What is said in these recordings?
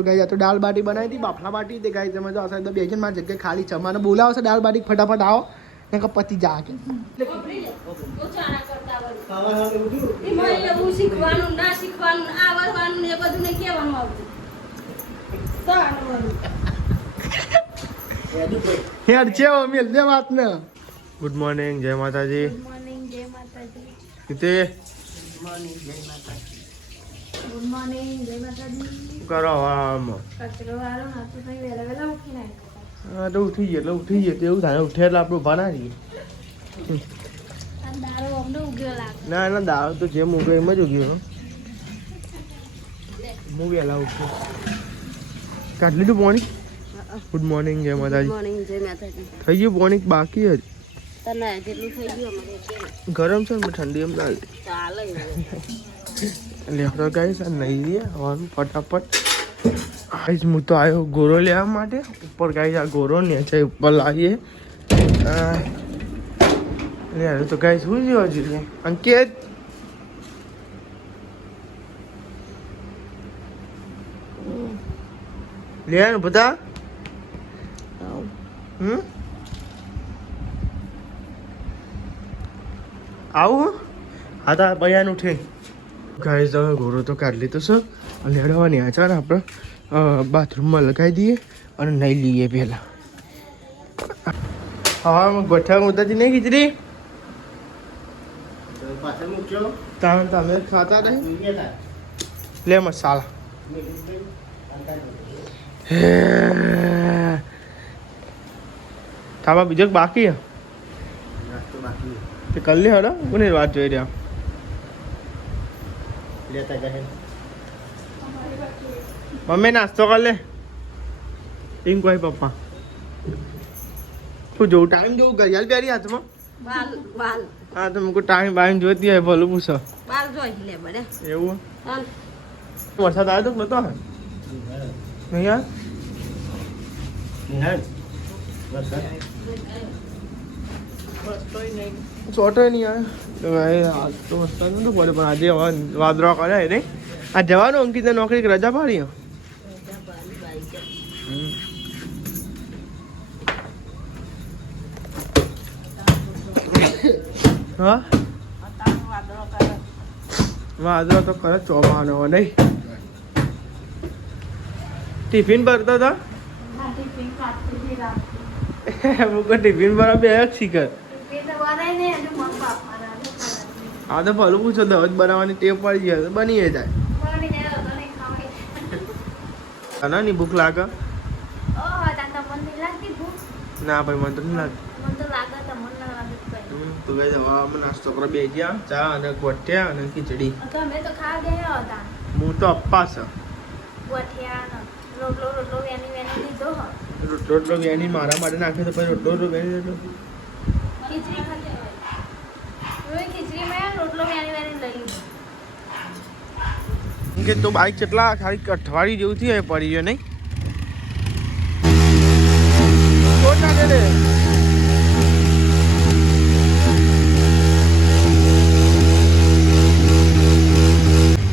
તો ગાઈસ આ તો દાળ બાટી બનાવી હતી બાફલા બાટી તે ગાઈસ તમે તો અસાય તો બે જણ મારી જગ્યાએ ખાલી ચમાને બોલાવો છે દાળ બાટી ફટાફટ આવો ને કે પતિ જા કે શીખવાનું ના શીખવાનું આવડવાનું ને બધું ને કેવાનું આવતું યાર છે મેલ દે વાત ને ગુડ મોર્નિંગ જય માતાજી ગુડ મોર્નિંગ જય માતાજી કિતે ગુડ મોર્નિંગ જય માતાજી કરો આમ કચરો વાળો ના તો ભાઈ વેલા વેલા ઉઠી નાખ્યો હા તો ઉઠી ગયો એવું થાય ઉઠે એટલે આપણું ભણા રહીએ આ દારો અમને ઉગ્યો લાગે ના ના દાળ તો જેમ ઉગ્યો એમ જ ઉગ્યો હું વહેલા ઉઠ્યો કાઢ લીધું પાણી ગુડ મોર્નિંગ જય માતાજી મોર્નિંગ જય માતાજી થઈ ગયું પાણી બાકી જ તને જેટલું થઈ ગયું અમારે ગરમ છે ને ઠંડી એમ ના ચાલે લેફ્ટ ગાઈસ આ નહીં રે હવાનું ફટાફટ ગાઈસ હું તો આવ્યો ગોરો લેવા માટે ઉપર ગાઈસ આ ગોરો ને છે ઉપર લાવીએ યાર તો ગાઈસ શું જોવા જોઈએ અંકિત લે ને બધા આવું હા તો બયાનું ઉઠે ગાઈસ હવે ગોરો તો કાઢી લીધો છે લેડવાની આ ચાલ આપણે બાથરૂમમાં લગાવી દઈએ અને નહીં લઈએ પહેલાં હા ગોઠા ઉતારતી નહીં ખીચડી તમે ખાતા નહીં લે મસાલા ખાવા બીજો બાકી તે કર લે હડો કોને વાત જોઈ રહ્યા મમ્મી નાસ્તો કર લે એમ કોઈ પપ્પા તું જોઉં ટાઈમ જોઉં ઘડિયાળ પહેરી હાથમાં વાલ વાલ હા તો મુકો ટાઈમ બાઈમ જોતી હોય ભલું પૂછો વાલ જોઈ લે બડે એવું હાલ વરસાદ આવ્યો તો નતો હે નહીં યાર ચોટો નહીં આવે તો વરસાદ નતું પડે પણ આજે વાદળા કર્યા નહીં આ જવાનું અંકિત નોકરી રજા પાડી હા વાદળો તો ખરે ચોમાનો નહીં ટિફિન ભરતો હતો મુકો ટિફિન ભરા બે શીખર હા તો ભલું પૂછો દવા બનાવવાની ટેવ પડી જાય તો બની જાય ના ની ભૂખ લાગે ના ભાઈ મને તો નહીં લાગે તો ગઈ હવામાં નાસ્તો કરવા બે ગયા ચા અને ગોઠિયા અને ખીચડી હું તો અપ્પા છે રોટલો વેની મારા માટે નાખ્યો તો પછી રોટલો વેની રોટલો કે તો બાઈક કેટલા ખાલી અઠવાડિયું જેવું થયું પડી ગયો નહીં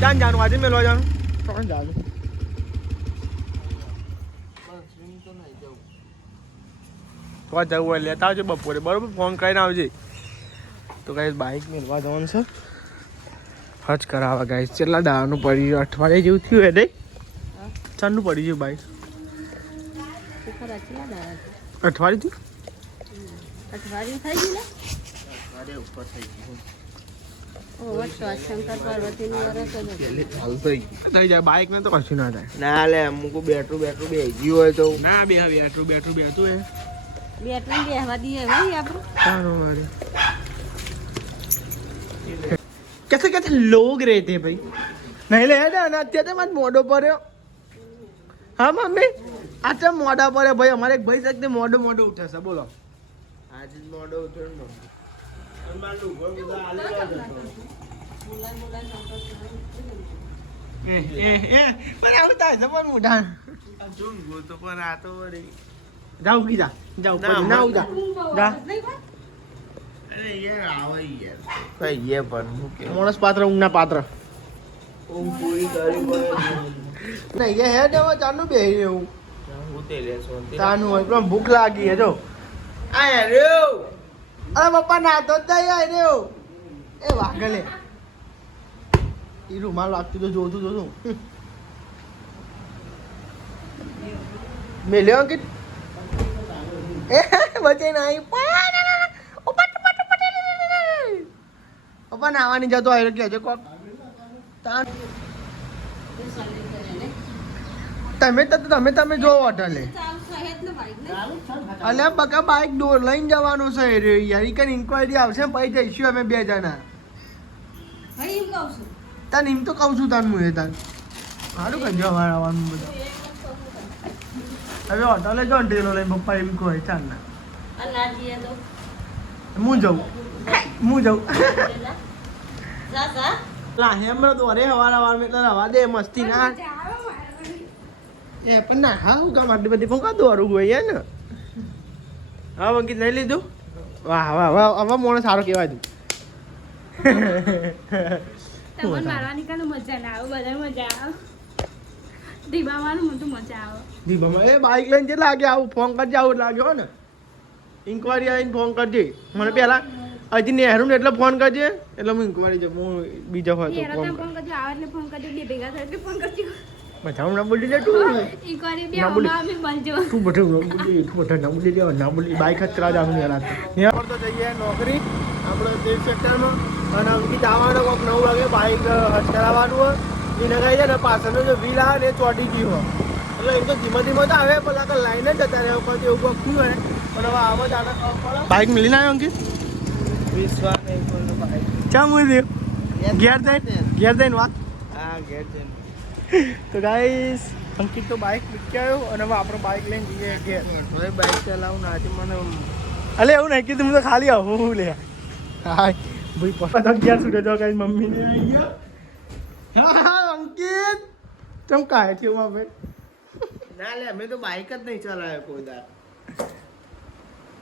જાન જાનું આજે મેળવા જાનું કોણ જાનું તો જવું હોય લેતા આવજો બપોરે બરોબર ફોન કરીને આવજે તો ગાઈસ બાઈક મેળવા જવાનું છે હજ કરાવવા ગાઈસ કેટલા દાવાનું પડી ગયું અઠવાડિયે જેવું થયું એ નહીં ચાંદનું પડી ગયું બાઈક અઠવાડિયું થયું અઠવાડિયું થઈ ગયું ને ઉપર થઈ ગયું થઈ જાય બાઈક ને તો કશું ના થાય ના લે અમુક બેટરું બે ગયું હોય તો ના બે બેટરું બેતું હે બેટરી બેહવા દઈએ ભાઈ આપણે સારું મારે कैसे कैसे लोग रहते हैं भाई नहीं ले ना અત્યારે મત મોડો પડ્યો હા મમ્મી આટલા મોડા પડે ભાઈ અમારે એક ભાઈ શકતે મોડો ઉઠે છે બોલો આજે મોડો ઉઠ્યો ને પણ આવું થાય છે પણ મોઢા જોન ગો તો પણ આ તો જાવ કી જાવ ના ઉજા જા અરે યાર આવે યાર ભાઈ ये પણ માણસ પાત્ર ઊંઘના પાત્ર ઊંઘ પૂરી કરી નહીં એ હેડ હવે ચાનું બે એવું ઉતે લેશો ચાનું હોય પણ ભૂખ લાગી હે જો આ રહ્યો અરે પપ્પા નાતો જ નહીં આ રહ્યો એ વાગલે એ રૂમાલ લાગતું તો જોતું મેલ્યો કે એ બચે નહીં પપ્પા નાવાની જતો આવ્યો કે છે કોક તમે જો હોટલે અલ્યા બકા બાઈક ડોર લઈને જવાનું છે યાર ઈ કઈ ઇન્ક્વાયરી આવશે પછી જઈશું અમે બે જણા તને એમ તો કહું છું તને હું એ તને સારું કઈ જવા આવવાનું બધું હવે હોટલે જો ને ટેલો લઈને પપ્પા એમ કહે ચાલ ના હું જઉં લા હેમરો તો અરે હવાર એટલે રવા દે મસ્તી ના એ પણ ના હા હું કામ આટલી બધી ફોંકા દોરું હોય ને હા અંકિત લઈ લીધું વાહ વાહ વાહ હવે મોણો સારો કહેવાય તું તમને મારવાની કાને મજા ના આવે બધા મજા આવે દીબાવાનું મને તો મજા આવે દીબામાં એ બાઈક લઈને જે લાગે આવું ફોન કરજે આવું લાગે હો ને ઇન્કવાયરી આવીને ફોન કરજે મને પહેલા હજી નેહરું ને એટલે ફોન કરજે એટલે હું ઇન્કવાયરી જઉં હું બીજો હોય તો ફોન કરજો આવે એટલે ફોન કરજો બે ભેગા થાય એટલે ફોન કરજો બધા ના બોલી લે તું ઇન્કવાયરી બે અમે મળજો તું બધા ના બોલી લે ના બોલી બાઈક જ ચલા જાઉં યાર ત્યાં પર તો જઈએ નોકરી આપણે દેવ સેક્ટરમાં અને અંકિત આવવાનો કોક 9 વાગે બાઈક હટ કરાવવાનું હોય એ નગાઈ જાય ને પાછળનો જો વ્હીલ આવે ને એ ચોટી ગયું હોય એટલે એમ તો ધીમા ધીમા તો આવે પેલા કે લાઈને જતા રહે ઉપર એવું કોક થયું હોય પણ હવે આવો જ આને બાઈક મિલી ના આવ્યો અંકિત વિશ્વાસ નહીં કોઈનો ભાઈ ચા હું દે ઘેર જઈને વાત હા ઘેર જઈને તો ગાઈસ અંકિત તો બાઈક મૂકી આવ્યો અને હવે આપણે બાઈક લઈને જઈએ ઘેર હવે બાઈક ચલાવું ને આજે મને અલે એવું નહીં કીધું હું તો ખાલી આવું લે હાય ભાઈ પપ્પા તો ઘેર છૂટે તો કઈ મમ્મીને આવી ગયો હા અંકિત ચમ કાય છે માં ભાઈ ના લે અમે તો બાઈક જ નહીં ચલાવ્યો કોઈ દાર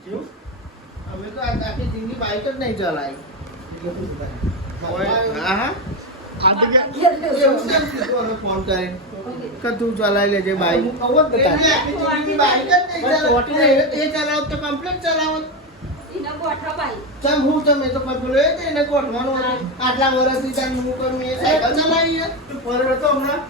કેવું અમે તો આખી જિંદગી બાઈક જ નહીં ચલાવી હા હા આ તો કે એવું કેમ કીધું અમે ફોન કરીને કે તું ચલાવી લેજે બાઈક આખી જિંદગી બાઈક જ નહીં ચલાવતી એ ચલાવ તો કમ્પ્લીટ ચલાવો ઈનો ગોઠો ભાઈ ચમ હું તમે તો પેલો એ એને કોઠવાનું આટલા વર્ષથી તાર હું કરું એ સાયકલ ચલાવી છે પર તો હમણાં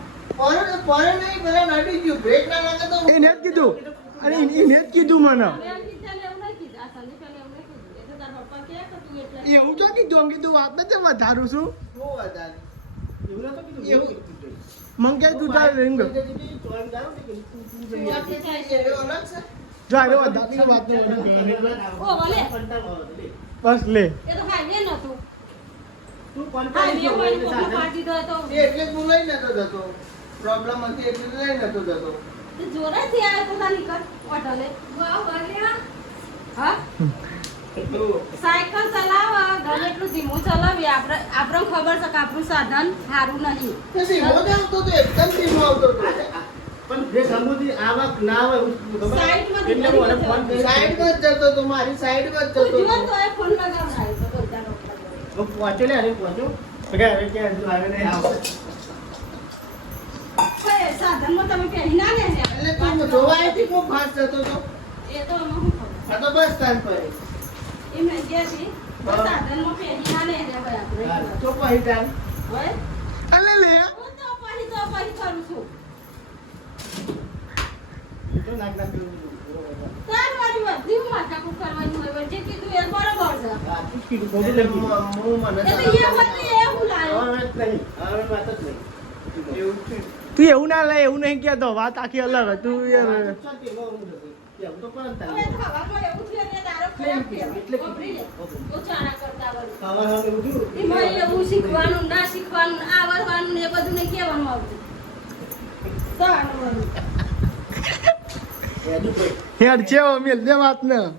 પર નહીં પેલા નડી ગયું બ્રેક ના લાગે તો એને જ કીધું અરે એને જ કીધું મને હવે કીધા એવું નહીં કીધું આ સંદીપ એવું નહીં કીધું એ તો તાર પપ્પા કહે કે તું એટલે એવું તો કીધું અંકિત તું વાત નથી વધારું છું બહુ વધારે એવું નતો કીધું એવું મન કે તું તાર રેંગ જો આરે વધારી વાત ઓ ભલે બસ લે એ તો હાઈવે નતું તું હાઈવે હોય ને કોકનો પાર્ટી દો તો એટલે જ હું લઈ નતો જતો પ્રોબ્લેમ હતી એટલે લઈ નતો જતો તે જોરેથી આવ્યો તો તારી કર હોટલે વાહ ભલ્યા હા સાયકલ ચલાવવા ગમે એટલું ધીમું ચલાવીએ આપણે ખબર છે કે આપણું સાધન સારું નહીં તે ધીમો જ આવતો તો એકદમ ધીમો આવતો તો પણ જે સમુદ્રી આવક ના હોય સાઈડમાં એટલે હું મને ફોન કરી સાઈડમાં જ જતો તો મારી સાઈડમાં જ તું જતો જીવન તો એ ફોન લગાવડાય તો બધા લોકો પહોંચો લે અરે પહોંચો કે હવે કે આવે નહીં આવો ઓય સાધનમાં તમે પહેરી ના લે એટલે તું જોવા આવી ખૂબ ફાસ્ટ જતો તો એ તો અમે શું ખબર આ તો બસ સ્ટેન્ડ પર એ મેં ગયા છે સાધનમાં પહેરી ના લે ભાઈ આપણે તો પછી ટાઈમ હોય અલે લે હું તો પછી કરું છું તો નાક નાક તાર વાળી બધી માથાકૂટ કરવાની હોય જે કીધું એ બરોબર છે કીધું ખોટું લખી હું મને એ તો એ હોત એ હું લાયો હવે નહીં હવે વાત જ નહીં એવું છે તું એવું ના લે એવું નહીં કહેતો વાત આખી અલગ હોય તું યાર એવું તો પણ હવે તો હવામાં એવું થયું કે દારૂ પીવા એટલે વાપરી લે ઓછાના કરતા વળી ખાવા હવે એવું થયું એમાં એવું શીખવાનું ના શીખવાનું આવડવાનું ને એ બધું ને કહેવાનું આવતું યાર છે મેલ દે વાત ને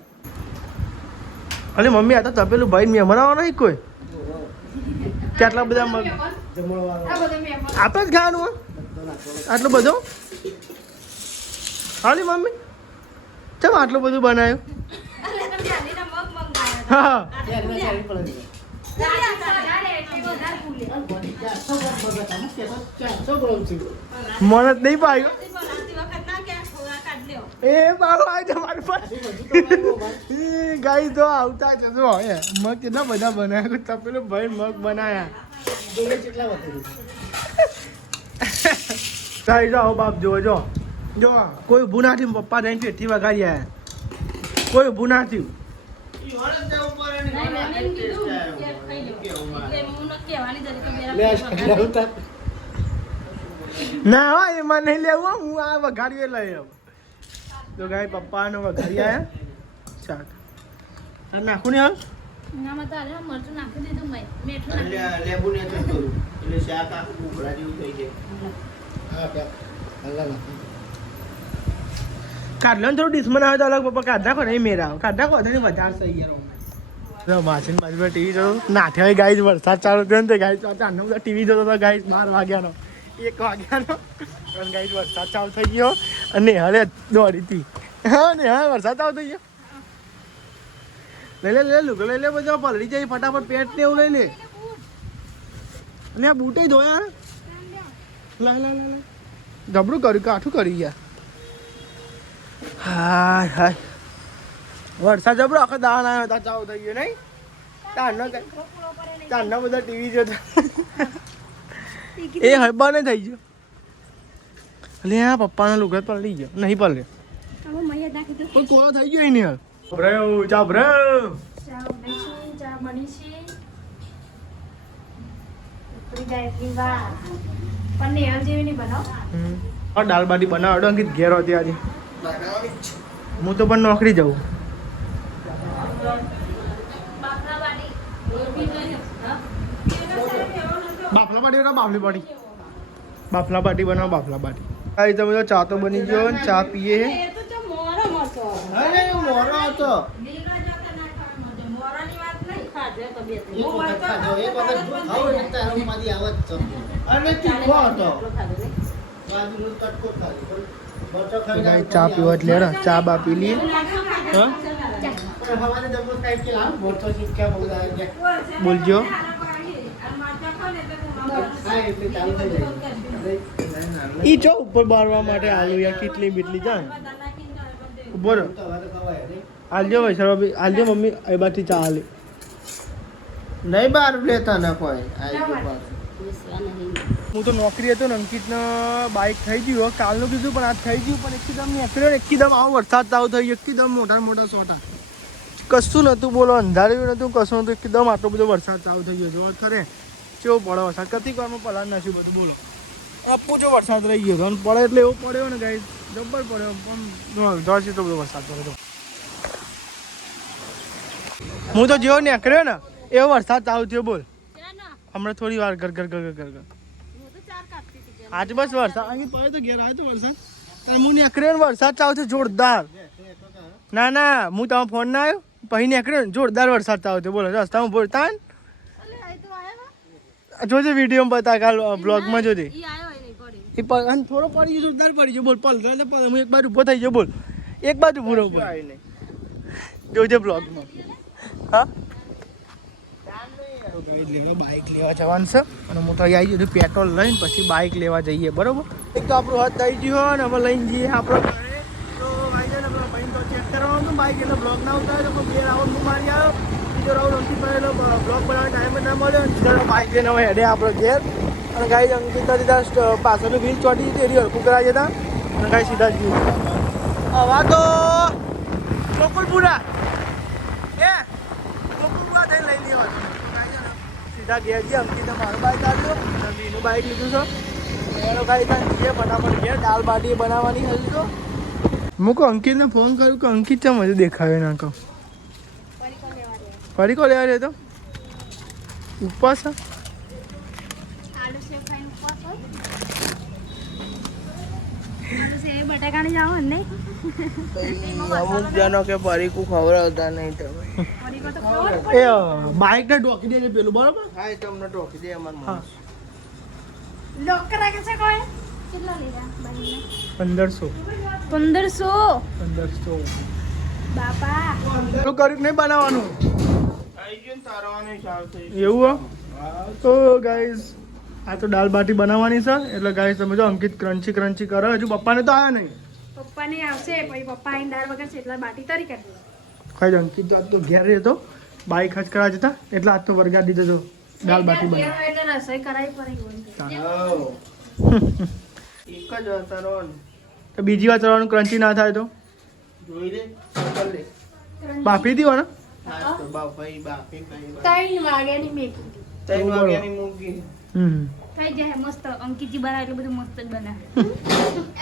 અરે મમ્મી આ તો તપેલું ભાઈ મેં મનાવવાનો નહીં કોઈ કેટલા બધા આ બધા મેં આપે જ ખાવાનું હોય આટલું બધું હાલી મમ્મી ચમ આટલું બધું બનાવ્યું અરે તમે આલીના મગ મંગાયા હા એટલે વધારે ફૂલે. 400 ગ્રામ બગસ અમુક કે 400 ગ્રામ છે. મને જ નહીં પાયો આવતી વખત ના ક્યાં ખોરા કાઢ લ્યો. એ બારો આવી જા મારી પાસે ગાઈ તો આવતા છે શું હવે મગ કેટલા બધા બનાવ્યા તપેલું ભાઈ મગ બનાયા જોઈએ કેટલા વધે સાઈ જાઓ બાપ જો જો જો કોઈ ઊભું ના થયું પપ્પા જઈને પેઠી વગાડી આયા કોઈ ઊભું ના થયું નહીં, મેં એમ કીધું કે ખાઈ લો. એટલે હું નથી કહેવાની જરી તો લે આ બેરા શેલા ઉતાર. ના હો એમાં નહીં લેવું હો, હું આ વઘાડીએ લઈ આવું તો ગાય પપ્પાનો વઘાડી આયા શાક આ નાખું ને હાલ ના મત આલે મરચું નાખી દીધું મેં મીઠું નાખી એટલે લેબુ ને તો કરું એટલે શાક આખું ઉભરા જેવું થઈ જાય. હા પેક હલ્લા ના કાઢ લો ને થોડું ડીશમાં આવે તો અલગ પપ્પા કાઢ નાખો નહીં મેરા કાઢ નાખો વધારે વધારે સહી યાર માસીન બાજુમાં ટીવી જોતો નાઠે હોય ગાઈસ વરસાદ ચાલુ થયો ને તે ગાઈસ ચાંદનો બધા ટીવી જોતો હતો ગાઈસ 12 વાગ્યાનો 1 વાગ્યાનો અને ગાઈસ વરસાદ ચાલુ થઈ ગયો અને હવે દોડી હતી હા ને હા વરસાદ ચાલુ થઈ ગયો લઈ લે લઈ લે બધો પલળી જાય ફટાફટ પેટ ને એવું લઈ લે અને આ બૂટે ધોયા લા જબરું કર્યું કાઠું કર્યું યાર હાય હાય વરસાદ જબરો આખો દાન આવ્યો હતા ચાલુ થઈ ગયો નહીં તારના બધા ટીવી જોતા એ હબાને થઈ ગયો એટલે આ પપ્પાનો લુગડો પલળી ગયો નહીં પલળે હવે મૈયા નાખી દઉં. કોઈ કોળો થઈ ગયો એની હાલ ચા બ્રો ચા બની છે, ચા બની છે. ઉતરી જાય એટલી વાર. પણ નેહલ જેવી નહીં બનાવો. દાળ બાટી બનાવડો અંકિત ઘેર હતી આજે હું તો પણ નોકરી જાઉં બાફલા વાળી. હા? બાફલા પાટી બનાવો બાફલા પાટી બનાવો બાફલા પાટી આ તમે તો ચા તો બની ગયો ને ચા પીએ એ તો જો મોરો મરચો. અરે હું મોરો હતો લીલા જોતા ના ખાવાનું છે. મોરાની વાત નહીં. ખાધે તો બે ત્રણ. એક વખત ખાધો એક વખત ખાવ ને તારું માંથી આવત છે અને તીખો હતો બાજુનો તટકો ખાધો બચો ખાઈ ચા પીવા એટલે હેડો ચા બા પી લઈએ હા હવાને દબો ખાઈ કે લાવ બોટો ચીક્કા બહુ આવી ગયા બોલજો હા એટલે ચાલુ થઈ જાય ઈ ચો ઉપર બારવા માટે આલુ યા કેટલી બીટલી જાન ઉભો રહો તો હવે તો ખવાય નહીં આલજો ભાઈ સર આલજો મમ્મી એ બાથી ચા આલે નહીં બહાર લેતા ના કોઈ આવી ગયો બહાર હું તો નોકરી હતો ને અંકિતને બાઇક થઈ ગયું કાલનું કીધું પણ આજ થઈ ગયું પણ એકદમ નીકળ્યો ને એકદમ આવો વરસાદ ચાલુ થઈ ગયો એકદમ મોટા મોટા સોટા કશું નહોતું બોલો અંધાર્યું નહોતું કશું નહોતું એકદમ આટલો બધો વરસાદ ચાલુ થઈ ગયો જો ખરે કેવો પડે વરસાદ કતી વારમાં પલાળ નાખ્યું બધું બોલો આપું જો વરસાદ રહી ગયો અને પડે એટલે એવો પડ્યો ને ગાઈ જબ્બર પડ્યો પણ જોરથી તો બધો વરસાદ પડ્યો હું તો જેવો નીકળ્યો ને એવો વરસાદ ચાલુ થયો બોલ હમણાં થોડી વાર ગર ગર ગર ગર ગર આજ બસ વરસાદ અહીં પડે તો ઘેર આવ્યો તો વરસાદ અને હું નીકળ્યો ને વરસાદ ચાલુ થયો જોરદાર ના ના હું તમે ફોન ના આવ્યો પછી નીકળ્યો ને જોરદાર વરસાદ ચાલુ થયો બોલો રસ્તામાં બોલતા ને જોજે વિડીયોમાં બતા કાલ બ્લોગમાં જોજે એ અને થોડો પડી ગયો જોરદાર પડી ગયો બોલ પલ હું એક બાર ઊભો થઈ ગયો બોલ એક બાજુ પૂરો જોજે બ્લોગમાં હા બાઇક લેવા જવાનું છે અને હું તો આવી ગયું પેટ્રોલ લઈને પછી બાઇક લેવા જઈએ બરોબર એક તો આપણું હાથ થઈ ગયું અને હવે લઈને જઈએ આપણે ઘરે તો ભાઈ છે ને ભાઈ તો ચેક કરવાનું હતું બાઇક એટલે બ્લોગ ના ઉતારે તો બે રાઉન્ડ હું મારી આવ્યો બીજો રાઉન્ડ અંકિત ભાઈ બ્લોગ બનાવવાનો ટાઈમ જ ના મળ્યો સીધા બાઇક લઈને હવે હેડે આપણે ઘેર અને ગાઈ અંકિત સીધા પાછળનું વ્હીલ ચોટી હતી એની હરકું કરાવી જતા અને ગાઈ સીધા જ ગયું હવા તો ગોકુલપુરા એ ગોકુલપુરા થઈને લઈ લેવાનું સીધા ઘેર જઈએ અંકિતે મારું બાઇક આવ્યો અને એનું બાઇક લીધું છે એનો ગાઈ ત્યાં જઈએ ફટાફટ ઘેર દાળ બાટી બનાવવાની હતી તો હું કહું અંકિતને ફોન કર્યું કે અંકિત ચા મને દેખાયો ના કહું ફરી કો લેવા રે તો ઉપવાસ આલુ સેવ ખાઈને ઉપવાસ હોય. આલુ સેવ બટાકાની જાવ ને અમુક જનો કે પરીકું ખવડાવતા નહીં તમે પરીકો તો ખબર એ બાઇકને ઢોકી દેજે પેલું બરોબર હા એ તમને ટોકી દે અમાર હા લોક રાખે છે કોઈ કેટલા લીધા બાઈને 1500 1500 બાપા પેલું કર્યું નહીં બનાવવાનું આઈ ગયો ને તારવાની ચાલ થઈ એવું હો તો ગાઈઝ આ તો દાળ બાટી બનાવવાની છે એટલે ગાઈઝ તમે જો અંકિત ક્રન્ચી ક્રન્ચી કરે હજુ પપ્પાને તો આવ્યા નહીં. પપ્પાને આવશે પછી પપ્પા આઈને દાળ વગર છે એટલે બાટી તરી કરી દે. ખાઈ જાઓ અંકિત તો આજ તો ઘેર રહેતો બાઈક ખર્ચ કરા જતા એટલે આજ તો વરગાડ દીધો તો દાળ બાટી બનાવી. એટલે રસોઈ કરાવી પડી હોય. એક જ અસરો ને. તો બીજી વાર ચડવાનું ક્રન્ચી ના થાય તો જોઈ લે કર લે. બાફી દીવો ને. હા તો બાફી બાફી 3 વાગ્યાની મેકી. 3 વાગ્યાની મૂકી. થઈ જાય મસ્ત. અંકિતજી બનાવે એટલે બધું મસ્ત જ બનાવે.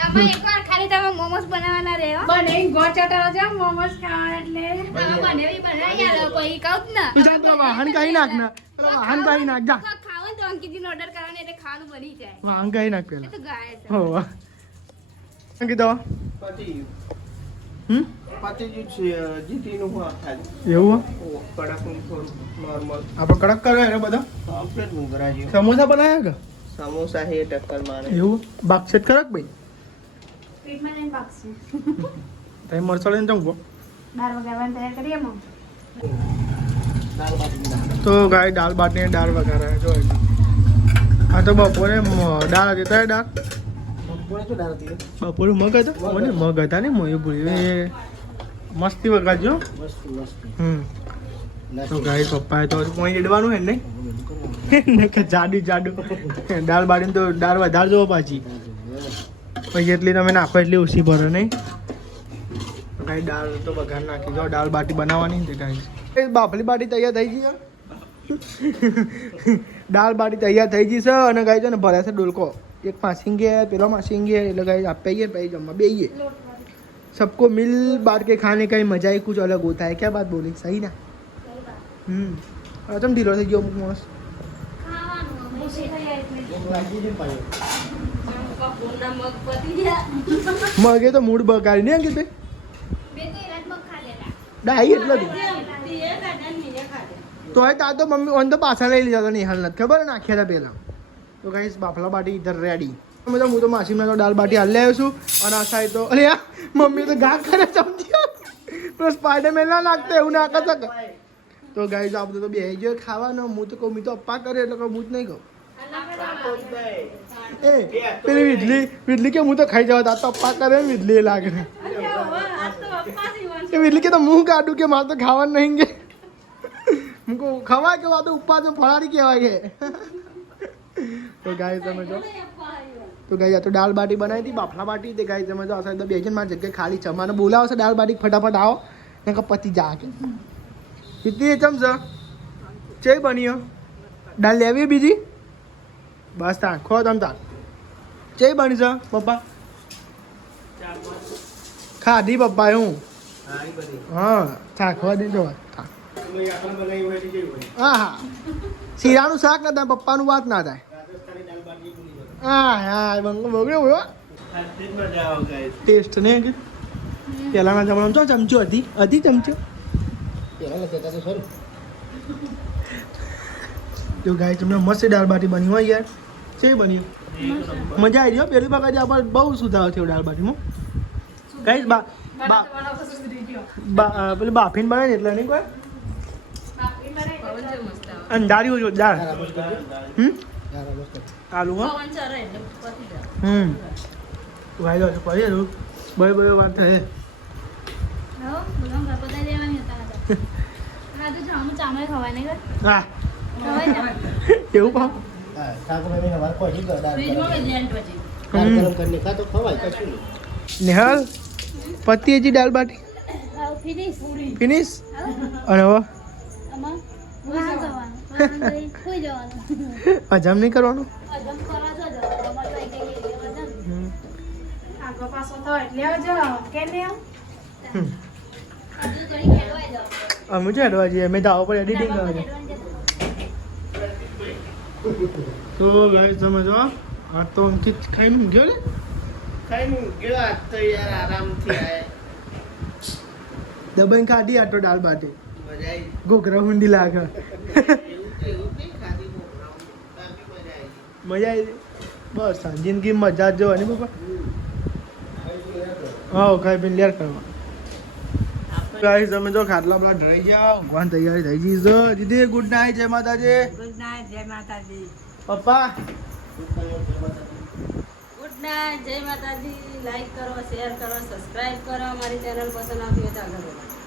એમાં એકવાર ખાલી તમે મોમોસ બનાવવાના રહે. બને ગોળ ચટારો છે મોમોસ ખાવાના એટલે તમે બનાવી બનાવી આલો પછી કહું જ ના. તું જાન તો વાહન કાઢી નાખ ને. વાહન કાઢી નાખ જા. ખાવું તો અંકિતજીનો ઓર્ડર કરવાનો એટલે ખાવાનું બની જાય. વાહન કાઢી નાખ એ પેલા. તો ગાય છે. હો અંકિત દવા પતી હમ પતી જ છે જીતીનું હું ખાલી. એવું ઓ કડકનું થોડું નોર્મલ. આપણે કડક કરે એને બધા કમ્પ્લીટ મુંગરા જેવું. સમોસા બનાવ્યા કે સમોસા હે ટક્કર મારે. એવું બાક્ષેટ કરક ભાઈ પેટમાં જઈને પાકશે. તમે મરચો લઈને જમવો દાળ વગાડવાની તૈયાર કરીએ મમ. દાળ બાટી બનાવે. તો ગાય દાળ બાટી દાળ વઘારે જો આ તો બપોરે દાળ હતી તારે દાળ બપોરે તો દાળ હતી. બપોરે મગ હતો મને મગ હતા ને મોયું પૂરી એ મસ્તી વગાડજો મસ્ત મસ્ત. તો ગાય પપ્પાએ તો કોઈ એડવાનું હે ને કે જાડુ જાડુ દાળ બાટીને તો દાળ વધારે જોવો પાછી પછી એટલી તમે નાખો એટલી ઓછી ભરે નહીં ગાય દાળ તો વઘાર નાખી દો દાળ બાટી બનાવવાની છે ગાય બાફલી બાટી તૈયાર થઈ ગઈ છે દાળ બાટી તૈયાર થઈ ગઈ છે અને ગાય છે ને ભરે છે ડોલકો એક માસીંગે પેલો માસીંગે એટલે ગાય આપીએ પછી જમવા બેહીએ सबको मिल बांट के खाने का ही मजा ही कुछ अलग होता है क्या बात बोली सही ना तुम ढीलो થઈ ગયો અમુક માણસ ખાવાનું મોસી થઈ જાય એટલે લાગી દે પાયો. કપૂરના મગ પતી ગયા. મગે તો મૂડ બગાડી નહીં અંકિત ભાઈ બે તો એના જ મગ ખા લેલા. ડાઈ એટલે તું તે ખાધા ને મેં ખાધા. તો તા તો મમ્મી ઓન તો પાછા લઈ લીધા તો નિહાલ નથી ખબર ને નાખ્યા હતા પહેલા તો ગાઈસ બાફલા બાટી ઇધર રેડી હું તો માસીમાં તો દાળ બાટી હાલ આવ્યો છું અને આ સાઈડ તો અરે યાર મમ્મી તો ઘા કરે સમજ્યો તો સ્પાઈડરમેન ના નાખતા એવું નાખે છે તો ગાઈસ આ બધું તો બે જો ખાવાનો હું તો કહું તો અપ્પા કરે એટલે કહું હું જ નહીં કહું એ પેલી વીજળી કે હું તો ખાઈ જાવ આ તો અપ્પા કરે ને વીજળી લાગે એ વીજળી કે તો હું કાઢું કે મારે તો ખાવાનું નહીં કે હું કહું ખવાય કે તો ઉપવાસ ફળારી કહેવાય કે તો ગાઈસ તમે જો તો ગાઈસ આ તો દાળ બાટી બનાવી હતી બાફલા બાટી તે ગાઈસ તમે જો આ સાઈડ બે જણ મારી જગ્યાએ ખાલી છે મને બોલાવો છે દાળ બાટી ફટાફટ આવો ને કે પતિ જા કે કેટલી ચમચા ચઈ બની દાળ લેવી બીજી બસ તા ખો તમ તા ચઈ બની છે પપ્પા ખાધી પપ્પા હું હા ચાખવા દેજો હા હા શીરાનું શાક ના થાય પપ્પાનું વાત ના થાય હા હા બગડ્યો ટેસ્ટ ને પહેલાના જમાનામાં તો ચમચો હતી ચમચો તો ગાય તમને મસ્ત દાળ બાટી બની હોય યાર છે બની મજા આવી ગયો પેલી વખત આપણે બહુ સુધારો થયો દાળ બાટીમાં ગાઈસ પેલી બાફીને બનાવી એટલે નહીં કોઈ અંધારી હોય દાળ આલુ હા ભાઈ લો પડી તું બે વાત થાય હા એવું પાવ નિહાલ પતિ હજી દાળ બાટી ફિનિશ અને હવે હજમ નહીં કરવાનું અમે તો હેડવા જઈએ અમે દાવો પર એડિટિંગ કરવા છે તો ગાઈસ તમે જો આ તો અંકિત ખાઈને ઊંઘ્યો ને ગયો આજ તો યાર આરામથી આયા. દબાઈને ખાધી આટો દાળ બાટી મજા આવી. ઘોઘરા ઊંડી લાગે એવું નહીં ખાધી બોકરાઓ. બાકી મજા આવી. મજા આવી બસ જિંદગી મજા જ જોવાની બાપા હા ખાઈ પીને લેર કરવા ગાઈસ અમે તો ખાટલા પેલા ડરાઈ ગયા ભગવાન તૈયારી થઈ ગઈ છે દીદી ગુડ નાઇટ જય માતાજી ગુડ નાઇટ જય માતાજી પપ્પા ગુડ નાઇટ જય માતાજી લાઈક કરો શેર કરો સબસ્ક્રાઇબ કરો અમારી ચેનલ પસંદ આવતી હોય તો આગળ વધો